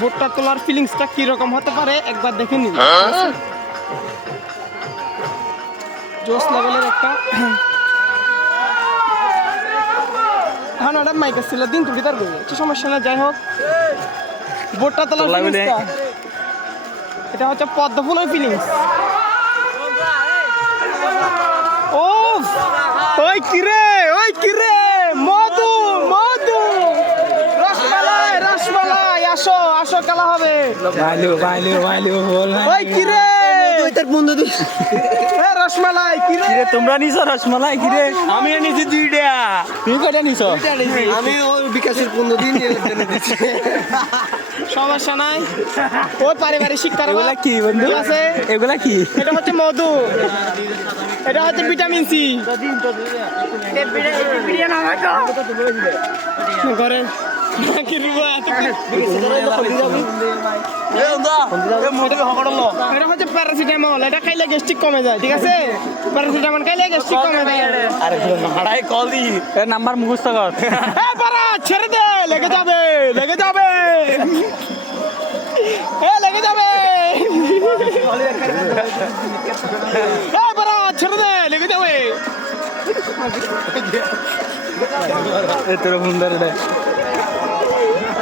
ভুট্টা তোলার ফিলিংসটা কি রকম হতে পারে একবার দেখে নিন। জোস লেভেলের একটা হ্যাঁ ম্যাডাম মাইক ছিল দিন তুলি তার বই কিছু সমস্যা না। যাই হোক ভুট্টা তোলার ফিলিংসটা এটা হচ্ছে পদ্ম ফুলের ফিলিংস। ও ওই কিরে মধু মধু রসমালাই রসমালাই আসো আসো খেলা হবে। ওই কিরে রসমালাই কিরে তোমরা নিছো রসমালাই কিরে? আমি নিছি 2টা। তুমি কয়টা নিছো? আমি ওর বিকাশের 15 দিন সমস্যা নাই। ওর পারিবারিক শিক্ষার এগুলা কি বন্ধু? আছে এগুলা কি? এটা হচ্ছে মধু, এটা হচ্ছে ভিটামিন সি। ঘরে এটা হচ্ছে প্যারাসিটামল, এটা খাইলে গ্যাস্ট্রিক কমে যায়। ঠিক আছে, প্যারাসিটামল খাইলে গ্যাস্ট্রিক কমে যায়। আরে ভাড়াই কল দি এর নাম্বার মুখস্থ কর। এই বাড়া ছেড়ে দে, লেগে যাবে লেগে যাবে লেগে যাবে। এই বাড়া ছেড়ে দে, লেগে যাবে। তোর সুন্দর